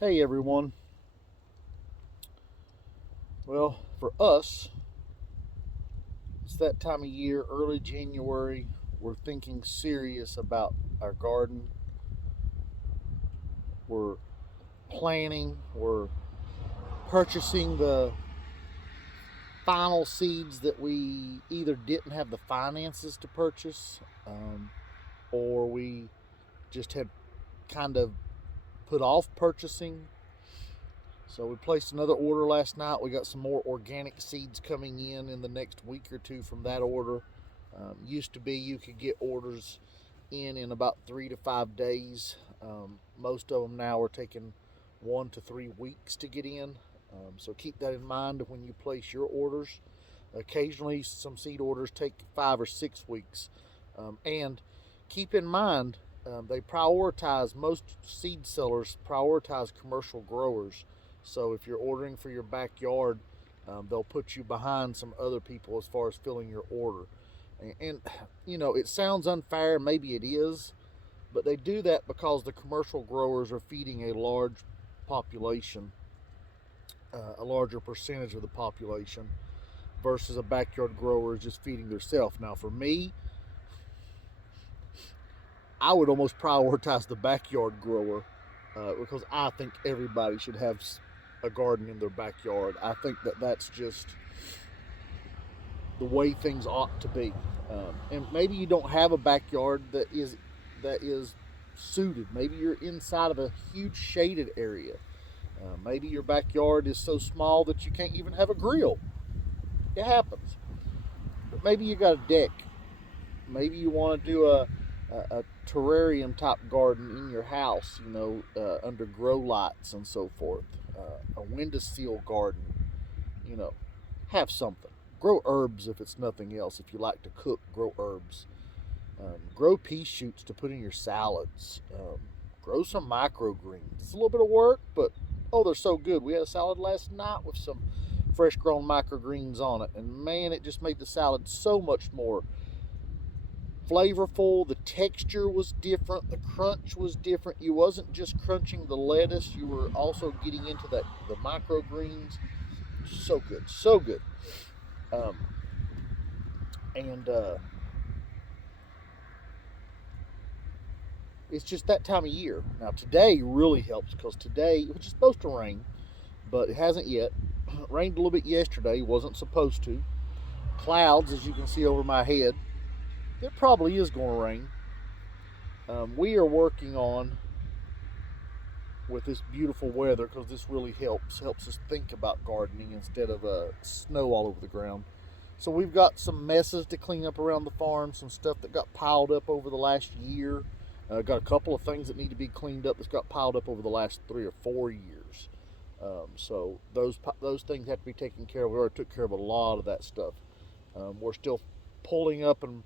Hey everyone. Well, for us, it's that time of year, early January. We're thinking serious about our garden. We're planning, we're purchasing the final seeds that we either didn't have the finances to purchase, or we just had kind of put off purchasing. So we placed another order last night. We got some more organic seeds coming in the next week or two from that order. Used to be you could get orders in about 3 to 5 days. Most of them now are taking 1 to 3 weeks to get in. So keep that in mind when you place your orders. Occasionally, some seed orders take 5 or 6 weeks. And keep in mind, most seed sellers prioritize commercial growers. So if you're ordering for your backyard, they'll put you behind some other people as far as filling your order. And it sounds unfair, maybe it is, but they do that because the commercial growers are feeding a large population, a larger percentage of the population, versus a backyard grower is just feeding themselves. Now, for me, I would almost prioritize the backyard grower because I think everybody should have a garden in their backyard. I think that that's just the way things ought to be. And maybe you don't have a backyard that is suited. Maybe you're inside of a huge shaded area. Maybe your backyard is so small that you can't even have a grill. It happens. But maybe you got a deck. Maybe you want to do a terrarium type garden in your house, under grow lights and so forth. A windowsill garden, you know, have something. Grow herbs if it's nothing else. If you like to cook, grow herbs. Grow pea shoots to put in your salads. Grow some microgreens. It's a little bit of work, but oh, they're so good. We had a salad last night with some fresh grown microgreens on it, and man, it just made the salad so much more flavorful. The texture was different. The crunch was different. You wasn't just crunching the lettuce. You were also getting into the microgreens. So good, so good. Um, and It's just that time of year. Now today really helps because today, which is supposed to rain, but it hasn't yet. Rained a little bit yesterday. Wasn't supposed to. Clouds, as you can see over my head. It probably is going to rain. We are working on with this beautiful weather because this really helps us think about gardening instead of snow all over the ground. So we've got some messes to clean up around the farm, some stuff that got piled up over the last year. Got a couple of things that need to be cleaned up that's got piled up over the last 3 or 4 years. So those things have to be taken care of. We already took care of a lot of that stuff. We're still pulling up and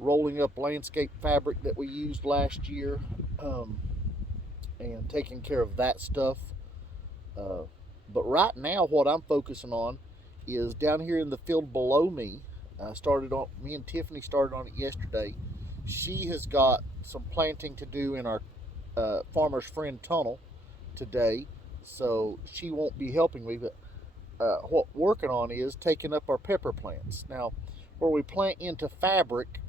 rolling up landscape fabric that we used last year, and taking care of that stuff. Uh, but right now, what I'm focusing on is down here in the field below me. Me and Tiffany started on it yesterday. She has got some planting to do in our farmer's friend tunnel today, so she won't be helping me. But what we're working on is taking up our pepper plants. Now, where we plant into fabric,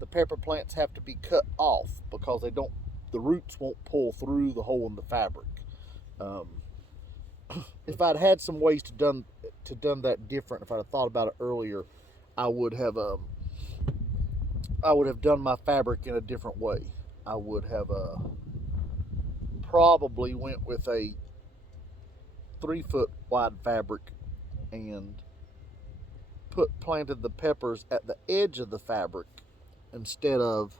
the pepper plants have to be cut off because the roots won't pull through the hole in the fabric. Um, if I'd had some ways to done that different, if I'd have thought about it earlier, I would have I would have done my fabric in a different way. I would have probably went with a 3 foot wide fabric and planted the peppers at the edge of the fabric instead of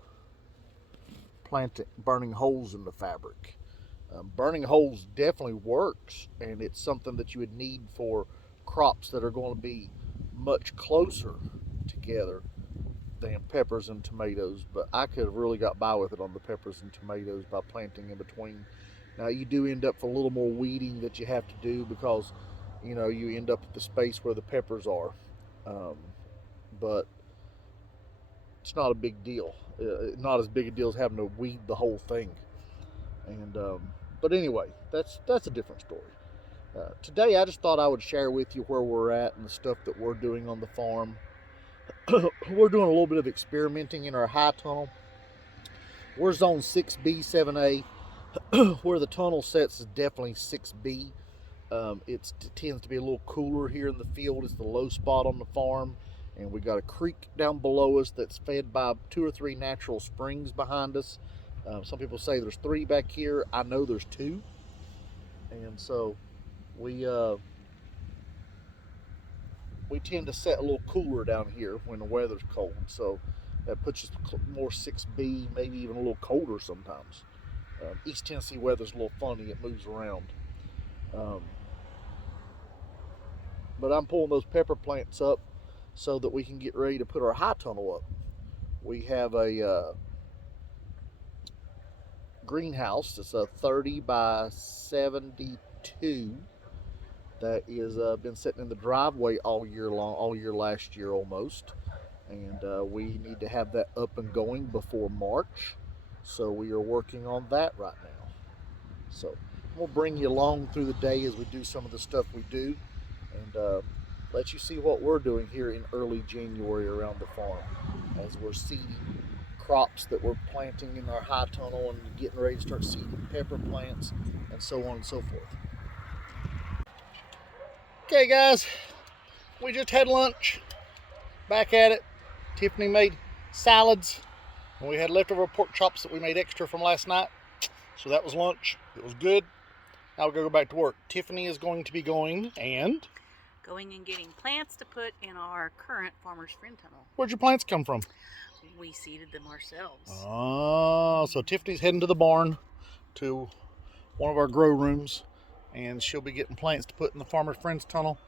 burning holes in the fabric. Burning holes definitely works, and it's something that you would need for crops that are going to be much closer together than peppers and tomatoes. But I could have really got by with it on the peppers and tomatoes by planting in between. Now you do end up for a little more weeding that you have to do because you end up at the space where the peppers are, um, but it's not a big deal. Not as big a deal as having to weed the whole thing. And But anyway, that's a different story. Today I just thought I would share with you where we're at and the stuff that we're doing on the farm. We're doing a little bit of experimenting in our high tunnel. We're zone 6B, 7A. Where the tunnel sets is definitely 6B. It tends to be a little cooler here in the field. It's the low spot on the farm, and we got a creek down below us that's fed by 2 or 3 natural springs behind us. Some people say there's 3 back here. I know there's 2, and so we tend to set a little cooler down here when the weather's cold. So that puts us more 6B, maybe even a little colder sometimes. East Tennessee weather's a little funny. It moves around. But I'm pulling those pepper plants up so that we can get ready to put our high tunnel up. We have a greenhouse. It's a 30 by 72 that is been sitting in the driveway all year long, all year last year almost. And we need to have that up and going before March. So we are working on that right now. So we'll bring you along through the day as we do some of the stuff we do, and let you see what we're doing here in early January around the farm as we're seeding crops that we're planting in our high tunnel and getting ready to start seeding pepper plants and so on and so forth. Okay guys, we just had lunch. Back at it. Tiffany made salads, and we had leftover pork chops that we made extra from last night. So that was lunch. It was good. Now we're going to go back to work. Tiffany is going to be going and getting plants to put in our current Farmer's Friend tunnel. Where'd your plants come from? We seeded them ourselves. Oh, so Tiffany's heading to the barn, to one of our grow rooms, and she'll be getting plants to put in the Farmer's Friends tunnel.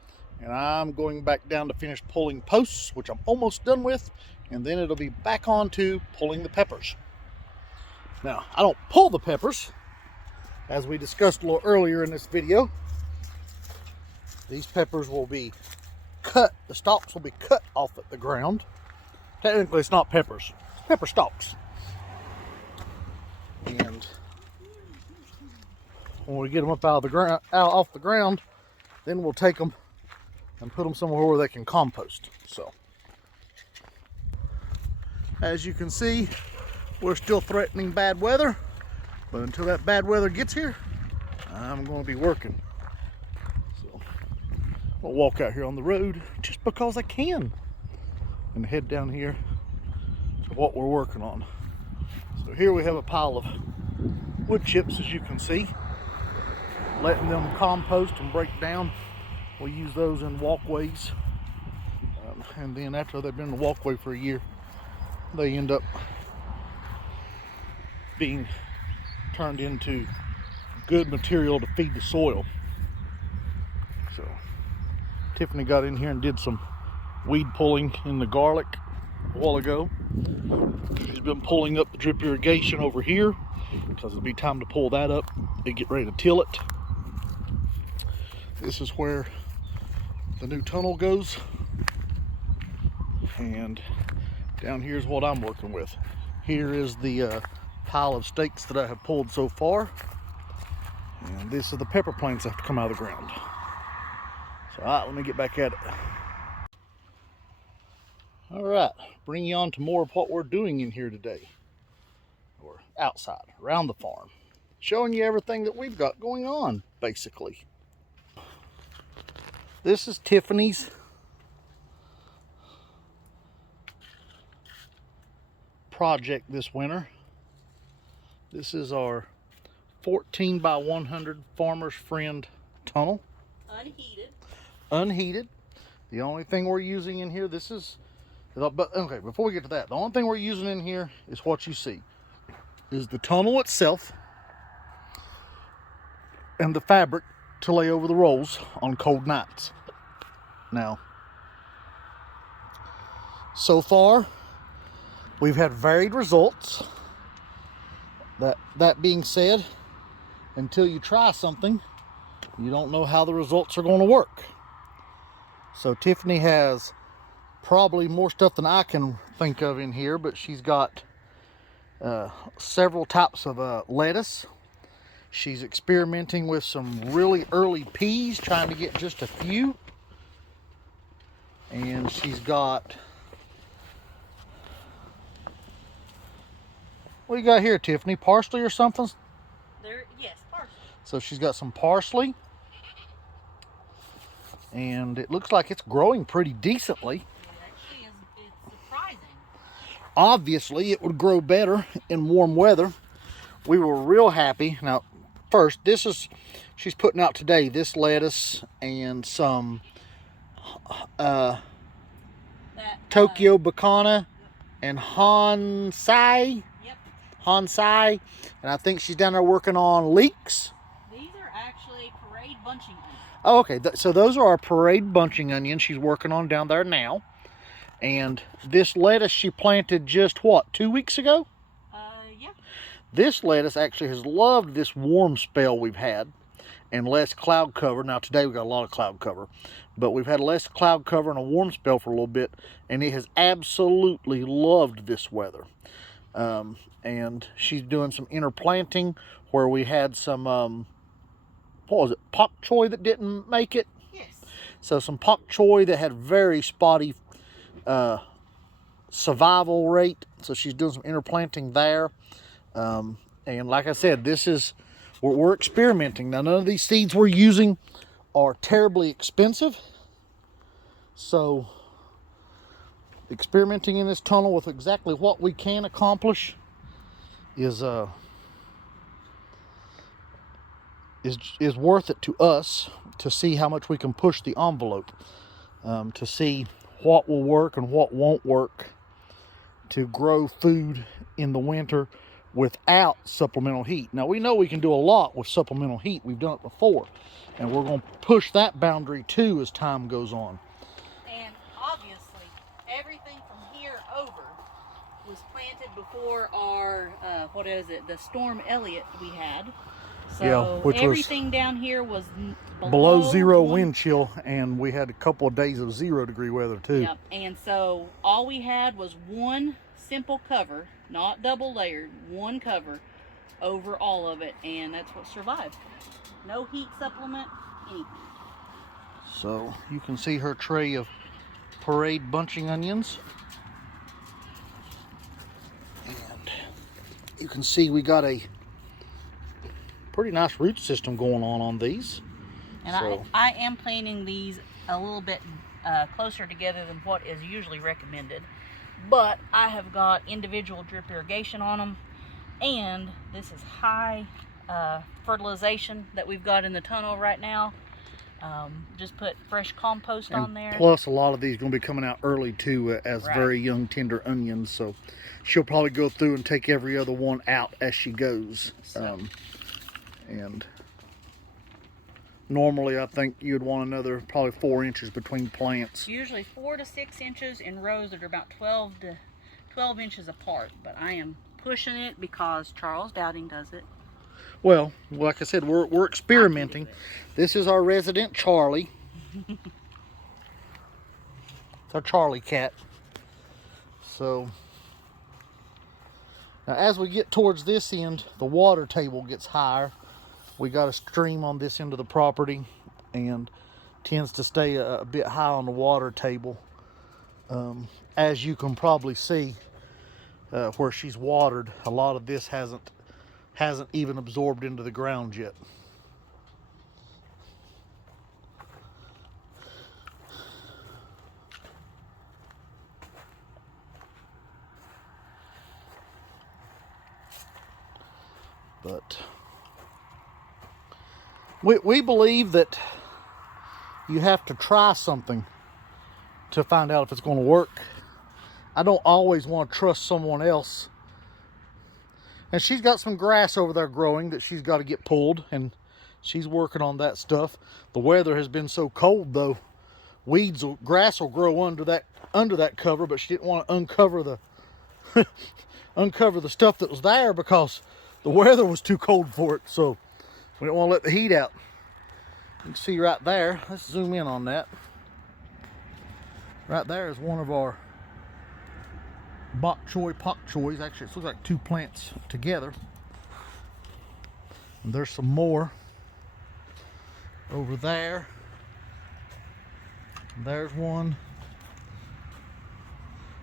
And I'm going back down to finish pulling posts, which I'm almost done with, and then it'll be back on to pulling the peppers. Now, I don't pull the peppers, as we discussed a little earlier in this video. These peppers will be cut, the stalks will be cut off at the ground. Technically, it's not peppers, it's pepper stalks. And when we get them up out of the ground, off the ground, then we'll take them and put them somewhere where they can compost. So, as you can see, we're still threatening bad weather, but until that bad weather gets here, I'm going to be working. So, I'll walk out here on the road just because I can and head down here to what we're working on. So here we have a pile of wood chips, as you can see, letting them compost and break down. We use those in walkways, and then after they've been in the walkway for a year, they end up being turned into good material to feed the soil. So Tiffany got in here and did some weed pulling in the garlic a while ago. She's been pulling up the drip irrigation over here because it'll be time to pull that up and get ready to till it. This is where the new tunnel goes, and down here is what I'm working with. Here is the pile of stakes that I have pulled so far, and this is the pepper plants that have to come out of the ground. So let me get back at it. All right, bring you on to more of what we're doing in here today, or outside around the farm, showing you everything that we've got going on basically. This is Tiffany's project this winter. This is our 14 by 100 Farmer's Friend tunnel. Unheated. Unheated. The only thing we're using in here, okay, before we get to that, the only thing we're using in here is what you see. Is the tunnel itself and the fabric to lay over the rolls on cold nights. Now, so far, we've had varied results. That being said, until you try something, you don't know how the results are going to work. So Tiffany has probably more stuff than I can think of in here, but she's got several types of lettuce. She's experimenting with some really early peas, trying to get just a few. And she's got, what do you got here, Tiffany? Parsley or something? Yes, parsley. So she's got some parsley. And it looks like it's growing pretty decently. It actually is. It's surprising. Obviously, it would grow better in warm weather. We were real happy. Now, first, she's putting out today this lettuce and some Tokyo Bacana and Hansai. Yep. Hansai. And I think she's down there working on leeks. These are actually parade bunching onions. Oh, okay. So those are our parade bunching onions she's working on down there now. And this lettuce she planted just, what, 2 weeks ago? Yeah. This lettuce actually has loved this warm spell we've had and less cloud cover. Now today we got a lot of cloud cover, but we've had less cloud cover and a warm spell for a little bit, and it has absolutely loved this weather. And she's doing some interplanting where we had some, what was it, pak choy that didn't make it? Yes. So some pak choy that had very spotty survival rate. So she's doing some interplanting there. And like I said, we're experimenting. Now, none of these seeds we're using are terribly expensive. So experimenting in this tunnel with exactly what we can accomplish is worth it to us, to see how much we can push the envelope, to see what will work and what won't work to grow food in the winter without supplemental heat. Now, we know we can do a lot with supplemental heat. We've done it before, and we're going to push that boundary too as time goes on. And obviously, everything from here over was planted before our, the Storm Elliott we had. So Yeah, which everything down here was below zero wind chill, and we had a couple of days of 0-degree weather too. Yep. And so all we had was one simple cover, not double layered, one cover over all of it, and that's what survived. No heat supplement, anything. So you can see her tray of parade bunching onions, and you can see we got a pretty nice root system going on these. And so, I am planting these a little bit closer together than what is usually recommended, but I have got individual drip irrigation on them, and this is high fertilization that we've got in the tunnel right now. Just put fresh compost on there. Plus, a lot of these are going to be coming out early too, as very young tender onions. So she'll probably go through and take every other one out as she goes. And normally, I think you'd want another probably 4 inches between plants. Usually 4 to 6 inches in rows that are about 12 inches apart. But I am pushing it because Charles Dowding does it. Well, like I said, we're experimenting. This is our resident Charlie. It's our Charlie cat. So now, as we get towards this end, the water table gets higher. We got a stream on this end of the property, and tends to stay a bit high on the water table. As you can probably see, where she's watered, a lot of this hasn't even absorbed into the ground yet. But we believe that you have to try something to find out if it's going to work. I don't always want to trust someone else. And she's got some grass over there growing that she's got to get pulled, and she's working on that stuff. The weather has been so cold though, grass will grow under that cover, but she didn't want to uncover the stuff that was there because the weather was too cold for it. So we don't want to let the heat out. You can see right there, let's zoom in on that. Right there is one of our pak choys. Actually, it looks like 2 plants together. And there's some more over there. There's one.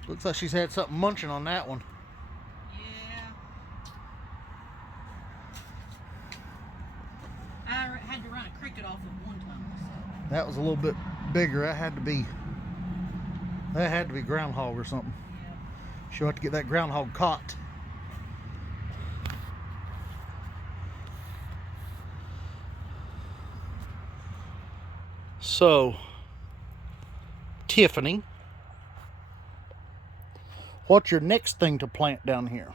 Looks like she's had something munching on that one. Yeah. I had to run a cricket off of one tunnel. So. That was a little bit bigger. That had to be groundhog or something. Yeah. She'll have to get that groundhog caught. So, Tiffany, what's your next thing to plant down here?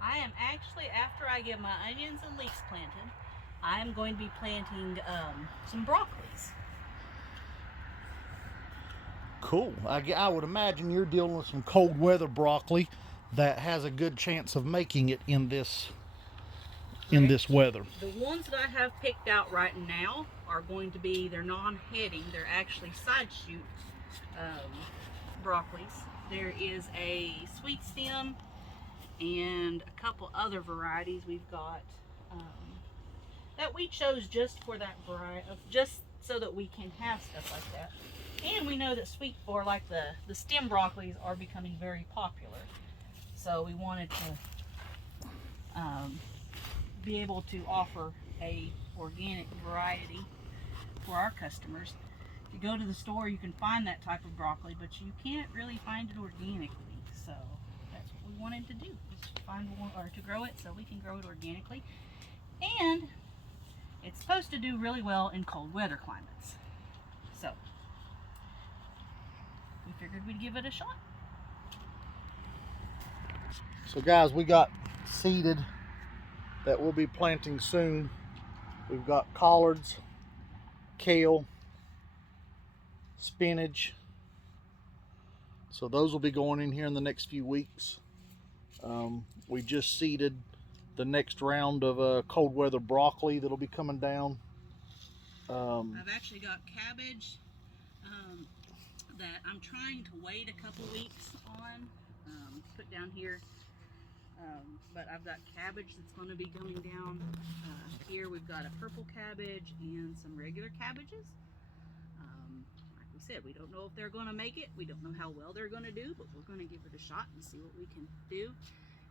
I am actually, after I get my onions and leeks planted, I am going to be planting some broccolis. Cool. I would imagine you're dealing with some cold weather broccoli that has a good chance of making it in this weather. The ones that I have picked out right now are going to be, they're non-heading, they're actually side shoot broccolis. There is a sweet stem and a couple other varieties we've got that we chose just for that variety, just so that we can have stuff like that. And we know that the stem broccolis are becoming very popular. So we wanted to be able to offer a organic variety for our customers. If you go to the store, you can find that type of broccoli, but you can't really find it organically. So that's what we wanted to do, is to find one, or to grow it so we can grow it organically. And it's supposed to do really well in cold weather climates. So we figured we'd give it a shot. So guys, we got seeded that we'll be planting soon. We've got collards, kale, spinach. So those will be going in here in the next few weeks. We just seeded the next round of cold weather broccoli that'll be coming down. I've actually got cabbage that I'm trying to wait a couple weeks on, put down here. But I've got cabbage that's going to be coming down. Here we've got a purple cabbage and some regular cabbages. Like we said, we don't know if they're going to make it. We don't know how well they're going to do, but we're going to give it a shot and see what we can do.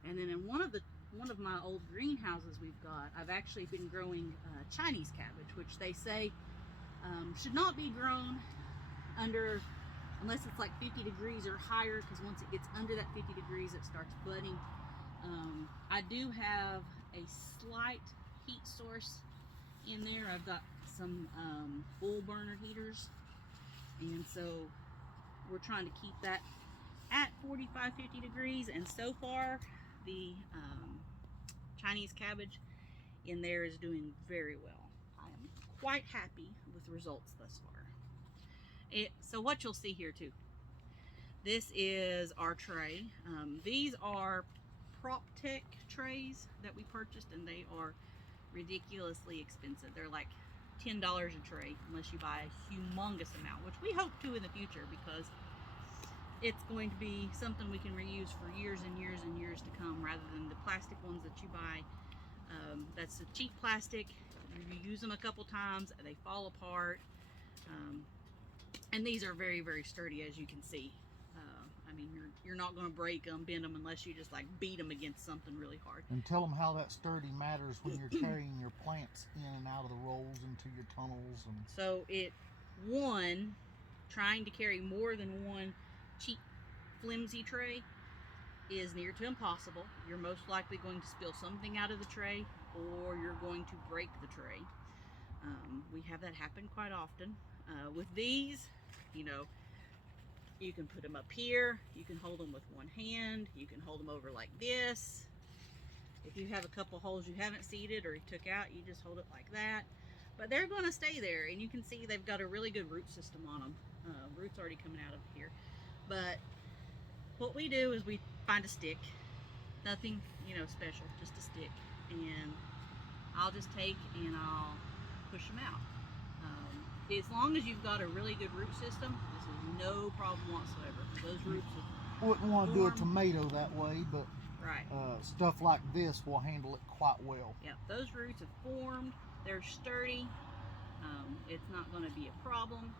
And then in one of my old greenhouses we've got, I've actually been growing Chinese cabbage, which they say should not be grown unless it's like 50 degrees or higher, because once it gets under that 50 degrees, it starts budding. I do have a slight heat source in there. I've got some bull burner heaters, and so we're trying to keep that at 45-50 degrees, and so far the Chinese cabbage in there is doing very well. I am quite happy with the results thus far. So what you'll see here too, this is our tray. These are PropTech trays that we purchased, and they are ridiculously expensive. They're like $10 a tray unless you buy a humongous amount, which we hope to in the future, because it's going to be something we can reuse for years and years and years to come, rather than the plastic ones that you buy. That's a cheap plastic. You use them a couple times, they fall apart. And these are very, very sturdy, as you can see. I mean, you're not going to break them, bend them, unless you just like beat them against something really hard. And tell them how that sturdy matters when you're carrying your plants in and out of the rolls into your tunnels. And so trying to carry more than one cheap, flimsy tray is near to impossible. You're most likely going to spill something out of the tray, or you're going to break the tray. We have that happen quite often. With these, you can put them up here, you can hold them with one hand, you can hold them over like this. If you have a couple holes you haven't seeded or you took out, you just hold it like that. But they're going to stay there, and you can see they've got a really good root system on them. Roots already coming out of here. But what we do is we find a stick, nothing special, just a stick, and I'll just take and I'll push them out. As long as you've got a really good root system, this is no problem whatsoever. Those roots wouldn't want to do a tomato that way, but Right. Stuff like this will handle it quite well. Yeah, those roots have formed. They're sturdy. It's not going to be a problem.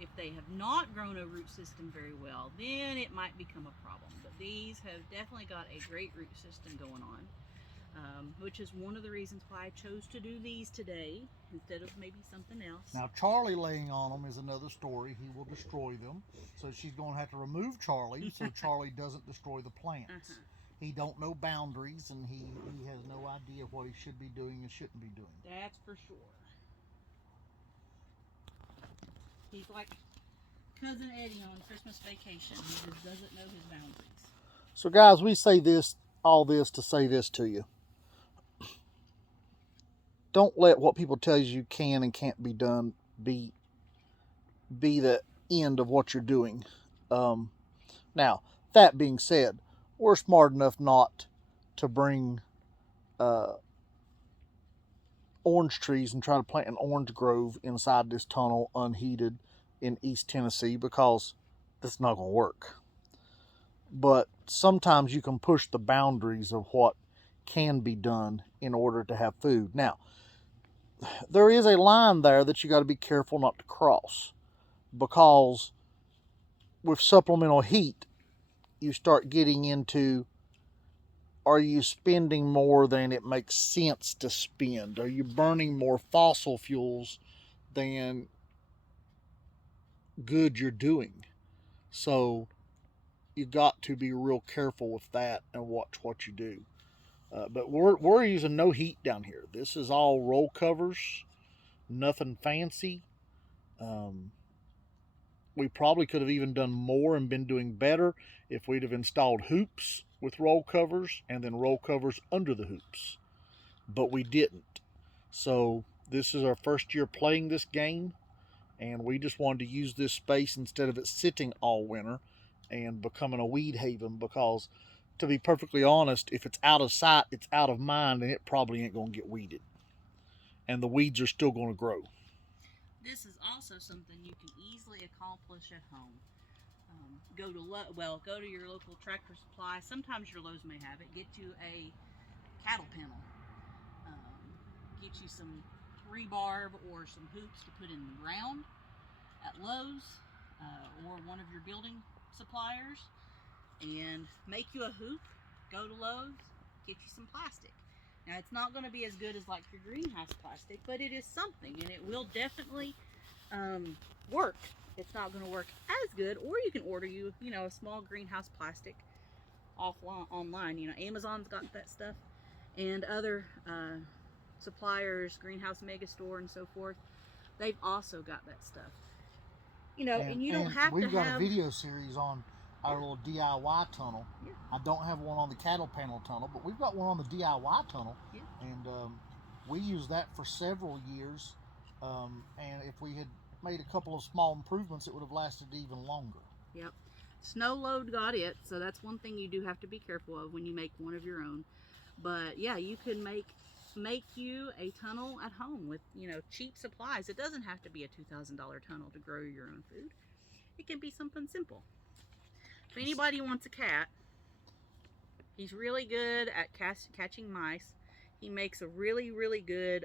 If they have not grown a root system very well, then it might become a problem. But these have definitely got a great root system going on, which is one of the reasons why I chose to do these today instead of maybe something else. Now, Charlie laying on them is another story. He will destroy them. So she's going to have to remove Charlie so Charlie doesn't destroy the plants. He don't know boundaries, and he has no idea what he should be doing and shouldn't be doing. That's for sure. He's like Cousin Eddie on Christmas Vacation. He just doesn't know his boundaries. So guys, we say all this to say this to you. Don't let what people tell you can and can't be done be the end of what you're doing. Now, that being said, we're smart enough not to bring orange trees and try to plant an orange grove inside this tunnel unheated in East Tennessee, because that's not going to work. But sometimes you can push the boundaries of what can be done in order to have food. Now, there is a line there that you got to be careful not to cross, because with supplemental heat, you start getting into, are you spending more than it makes sense to spend? Are you burning more fossil fuels than good you're doing? So you got to be real careful with that and watch what you do. But we're using no heat down here. This is all roll covers, nothing fancy. We probably could have even done more and been doing better if we'd have installed hoops with roll covers and then roll covers under the hoops. But we didn't. So this is our first year playing this game, and we just wanted to use this space instead of it sitting all winter and becoming a weed haven, because to be perfectly honest, if it's out of sight, it's out of mind, and it probably ain't going to get weeded. And the weeds are still going to grow. This is also something you can easily accomplish at home. Go to your local Tractor Supply. Sometimes your Lowe's may have it. Get you a cattle panel. Get you some rebarb or some hoops to put in the ground at Lowe's or one of your building suppliers, and make you a hoop. Go to Lowe's, get you some plastic. Now, it's not going to be as good as like your greenhouse plastic, but it is something, and it will definitely work. It's not going to work as good, or you can order a small greenhouse plastic online. Amazon's got that stuff, and other suppliers, Greenhouse Mega Store and so forth, they've also got that stuff. And you don't have to have... We've got a video series on our little DIY tunnel. Yeah. I don't have one on the cattle panel tunnel, but we've got one on the DIY tunnel. Yeah. And we used that for several years. And if we had made a couple of small improvements, it would have lasted even longer. Yep. Snow load got it, so that's one thing you do have to be careful of when you make one of your own. But yeah, you can make you a tunnel at home with cheap supplies. It doesn't have to be a $2,000 tunnel to grow your own food. It can be something simple. If anybody wants a cat, he's really good at catching mice. He makes a really, really good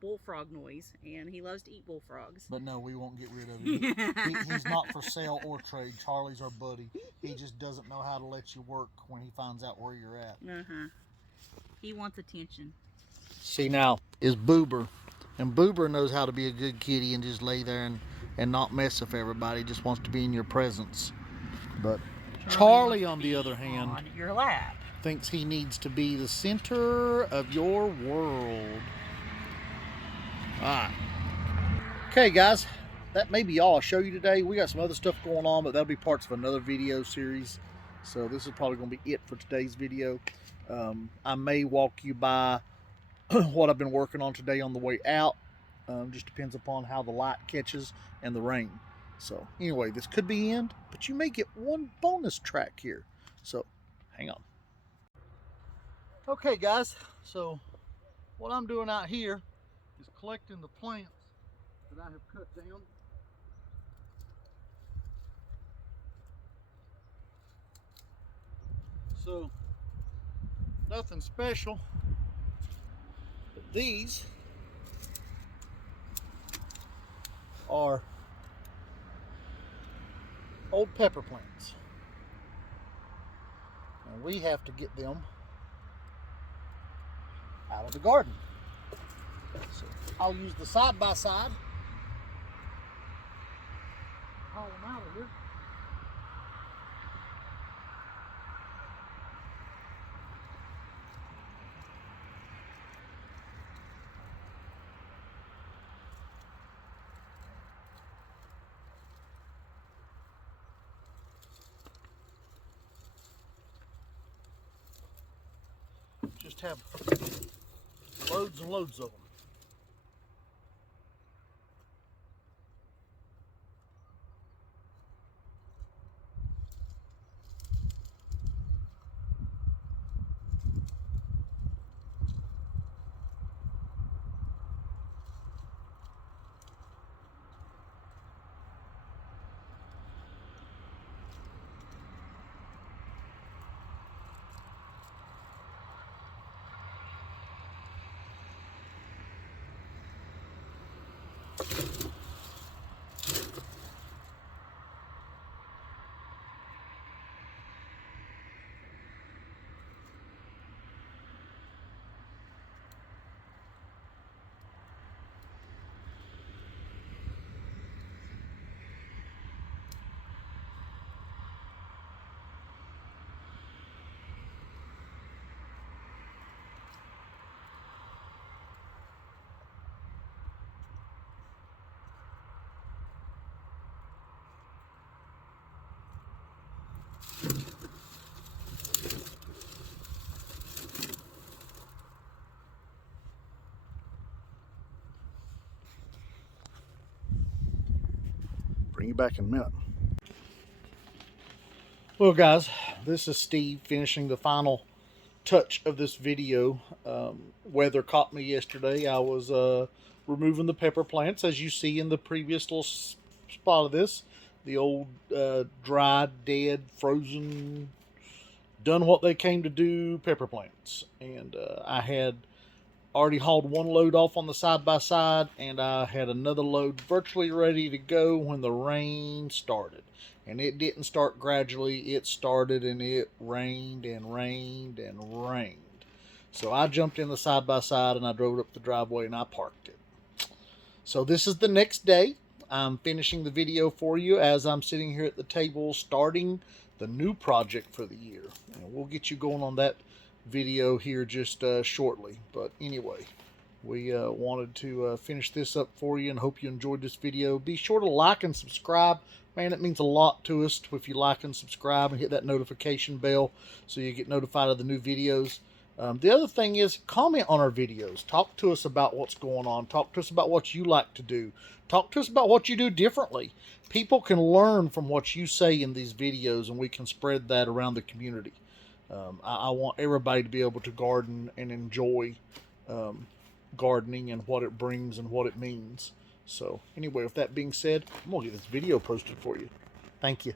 bullfrog noise, and he loves to eat bullfrogs. But no, we won't get rid of him. He's not for sale or trade. Charlie's our buddy. He just doesn't know how to let you work when he finds out where you're at. He wants attention. See, now is Boober, and Boober knows how to be a good kitty and just lay there and not mess with everybody. Just wants to be in your presence. But Charlie, on the other hand, on your lap, thinks he needs to be the center of your world. Alright. Okay, guys, that may be all I'll show you today. We got some other stuff going on, but that'll be parts of another video series. So this is probably going to be it for today's video. I may walk you by what I've been working on today on the way out. Just depends upon how the light catches and the rain. So anyway, this could be the end, but you may get one bonus track here. So hang on. Okay, guys, so what I'm doing out here is collecting the plants that I have cut down. So Nothing special, but these are old pepper plants. And we have to get them out of the garden. So I'll use the side-by-side. Haul them out of here. Just have loads and loads of them. Bring you back in a minute. Well, guys, this is Steve finishing the final touch of this video. Weather caught me yesterday. I was removing the pepper plants, as you see in the previous little spot of this. The old dried, dead, frozen, done what they came to do pepper plants. And I had already hauled one load off on the side-by-side, and I had another load virtually ready to go when the rain started. And it didn't start gradually, it started and it rained and rained and rained. So I jumped in the side-by-side and I drove it up the driveway and I parked it. So this is the next day. I'm finishing the video for you as I'm sitting here at the table starting the new project for the year. And we'll get you going on that video here just shortly. But anyway, we wanted to finish this up for you and hope you enjoyed this video. Be sure to like and subscribe. Man, it means a lot to us if you like and subscribe and hit that notification bell so you get notified of the new videos. The other thing is, comment on our videos. Talk to us about what's going on. Talk to us about what you like to do. Talk to us about what you do differently. People can learn from what you say in these videos, and we can spread that around the community. I want everybody to be able to garden and enjoy gardening and what it brings and what it means. So anyway, with that being said, I'm going to get this video posted for you. Thank you.